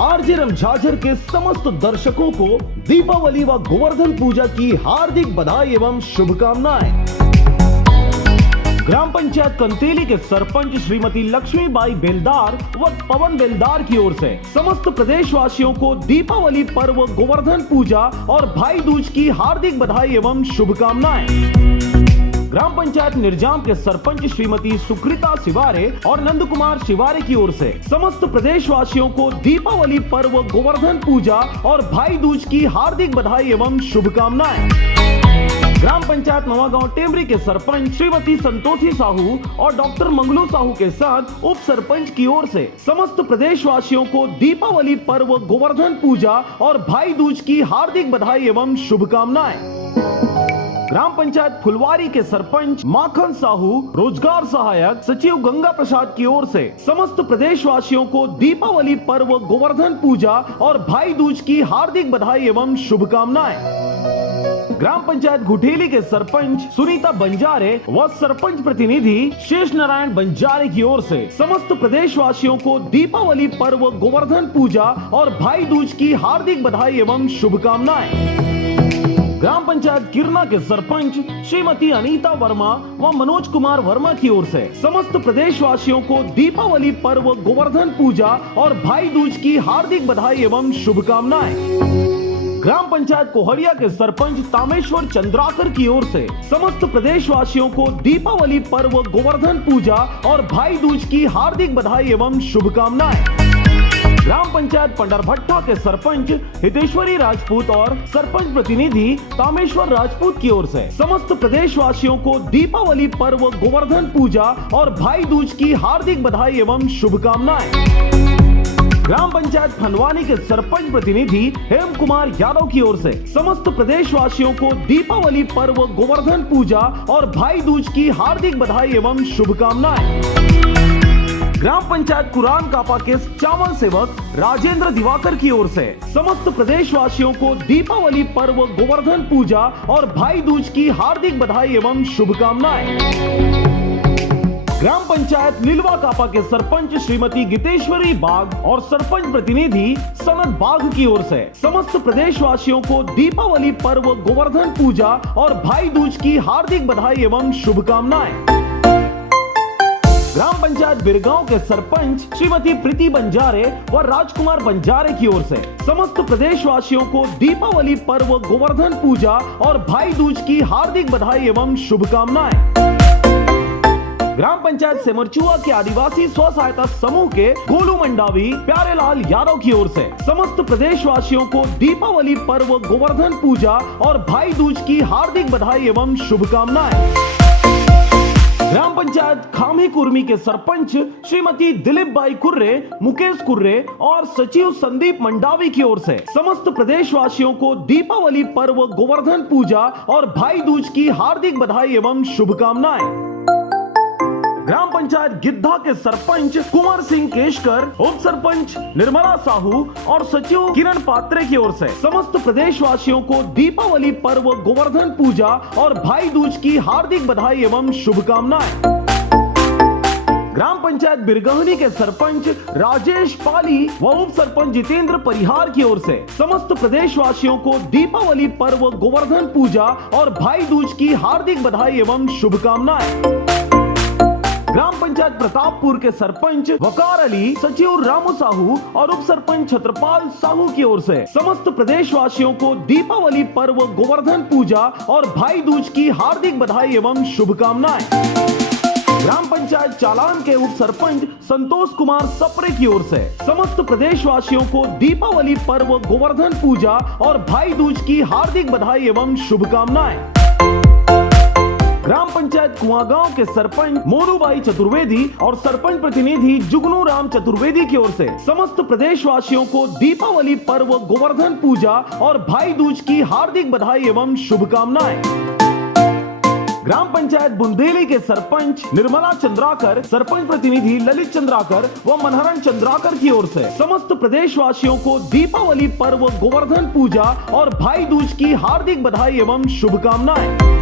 RJ रमझाझर के समस्त दर्शकों को दीपावली व गोवर्धन पूजा की हार्दिक बधाई एवं शुभकामनाएं। ग्राम पंचायत कंतेली के सरपंच श्रीमती लक्ष्मीबाई बेलदार व पवन बेलदार की ओर से समस्त प्रदेश वासियों को दीपावली पर्व, गोवर्धन पूजा और भाई दूज की हार्दिक बधाई एवं शुभकामनाएं। ग्राम पंचायत निर्जाम के सरपंच श्रीमती सुकृता शिवारे और नंद कुमार शिवारे की ओर से समस्त प्रदेश वासियों को दीपावली पर्व, गोवर्धन पूजा और भाई दूज की हार्दिक बधाई एवं शुभकामनाएं। ग्राम पंचायत नवागांव टेमरी के सरपंच श्रीमती संतोषी साहू और डॉक्टर मंगलू साहू के साथ उप सरपंच की ओर से समस्त प्रदेश वासियों को दीपावली पर्व, गोवर्धन पूजा और भाई दूज की हार्दिक बधाई एवं शुभकामनाएं। ग्राम पंचायत फुलवारी के सरपंच माखन साहू, रोजगार सहायक सचिव गंगा प्रसाद की ओर से समस्त प्रदेश वासियों को दीपावली पर्व, गोवर्धन पूजा और भाई दूज की हार्दिक बधाई एवं शुभकामनाएं। ग्राम पंचायत घुठेली के सरपंच सुनीता बंजारे व सरपंच प्रतिनिधि शेष नारायण बंजारे की ओर से समस्त प्रदेश वासियों को दीपावली पर्व, गोवर्धन पूजा और भाई दूज की हार्दिक बधाई एवं शुभकामनाएं। ग्राम पंचायत किरना के सरपंच श्रीमती अनीता वर्मा व मनोज कुमार वर्मा की ओर से समस्त प्रदेश वासियों को दीपावली पर्व, गोवर्धन पूजा और भाई दूज की हार्दिक बधाई एवं शुभकामनाएं। ग्राम पंचायत कोहड़िया के सरपंच तामेश्वर चंद्राकर की ओर से समस्त प्रदेश वासियों को दीपावली पर्व, गोवर्धन पूजा और भाई दूज की हार्दिक बधाई एवं शुभकामनाएं। ग्राम पंचायत पंडरभट्टा के सरपंच हितेश्वरी राजपूत और सरपंच प्रतिनिधि तामेश्वर राजपूत की ओर से समस्त प्रदेश वासियों को दीपावली पर्व, गोवर्धन पूजा और भाई दूज की हार्दिक बधाई एवं शुभकामनाएं। ग्राम पंचायत खनवानी के सरपंच प्रतिनिधि हेम कुमार यादव की ओर से समस्त प्रदेश वासियों को दीपावली पर्व, गोवर्धन पूजा और भाई दूज की हार्दिक बधाई एवं शुभकामनाएं। ग्राम पंचायत कुरान कापा के चावल सेवक राजेंद्र दिवाकर की ओर से समस्त प्रदेश वासियों को दीपावली पर्व, गोवर्धन पूजा और भाई दूज की हार्दिक बधाई एवं शुभकामनाएं। ग्राम पंचायत लीलवा कापा के सरपंच श्रीमती गीतेश्वरी बाग और सरपंच प्रतिनिधि सनत बाग की ओर से समस्त प्रदेश वासियों को दीपावली पर्व, गोवर्धन पूजा और भाई दूज की हार्दिक बधाई एवं शुभकामनाएं। ग्राम पंचायत बिरगांव के सरपंच श्रीमती प्रीति बंजारे व राजकुमार बंजारे की ओर से समस्त प्रदेश वासियों को दीपावली पर्व, गोवर्धन पूजा और भाई दूज की हार्दिक बधाई एवं शुभकामनाएं। ग्राम पंचायत सेमरचुआ के आदिवासी स्व सहायता समूह के गोलू मंडावी प्यारेलाल यादव की ओर से समस्त प्रदेश वासियों को दीपावली पर्व, गोवर्धन पूजा और भाई दूज की हार्दिक बधाई एवं शुभकामनाएं। ग्राम पंचायत खामी कुर्मी के सरपंच श्रीमती दिलीप बाई कुर्रे, मुकेश कुर्रे और सचिव संदीप मंडावी की ओर से समस्त प्रदेश वासियों को दीपावली पर्व, गोवर्धन पूजा और भाई दूज की हार्दिक बधाई एवं शुभकामनाएं। ग्राम पंचायत गिद्धा के सरपंच कुंवर सिंह केशकर, उप सरपंच निर्मला साहू और सचिव किरण पात्रे की ओर से समस्त प्रदेश वासियों को दीपावली पर्व, गोवर्धन पूजा और भाई दूज की हार्दिक बधाई एवं शुभकामनाएं। ग्राम पंचायत बिरगहनी के सरपंच राजेश पाली व उप सरपंच जितेंद्र परिहार की ओर से समस्त प्रदेश वासियों को दीपावली पर्व, गोवर्धन पूजा और भाई दूज की हार्दिक बधाई एवं शुभकामनाएं। ग्राम पंचायत प्रतापपुर के सरपंच वकार अली, सचिव रामू साहू और उप सरपंच छत्रपाल साहू की ओर से समस्त प्रदेश वासियों को दीपावली पर्व, गोवर्धन पूजा और भाई दूज की हार्दिक बधाई एवं शुभकामनाएं। ग्राम पंचायत चालान के उप सरपंच संतोष कुमार सप्रे की ओर से समस्त प्रदेश वासियों को दीपावली पर्व, गोवर्धन पूजा और भाई दूज की हार्दिक बधाई एवं शुभकामनाएं। ग्राम पंचायत कुआगांव के सरपंच मोनूबाई चतुर्वेदी और सरपंच प्रतिनिधि जुगनू राम चतुर्वेदी की ओर से समस्त प्रदेश वासियों को दीपावली पर्व, गोवर्धन पूजा और भाई दूज की हार्दिक बधाई एवं शुभकामनाएं। ग्राम पंचायत बुंदेली के सरपंच निर्मला चंद्राकर, सरपंच प्रतिनिधि ललित चंद्राकर व मनहरण चंद्राकर की ओर से समस्त प्रदेश वासियों को दीपावली पर्व, गोवर्धन पूजा और भाई दूज की हार्दिक बधाई एवं शुभकामनाएं।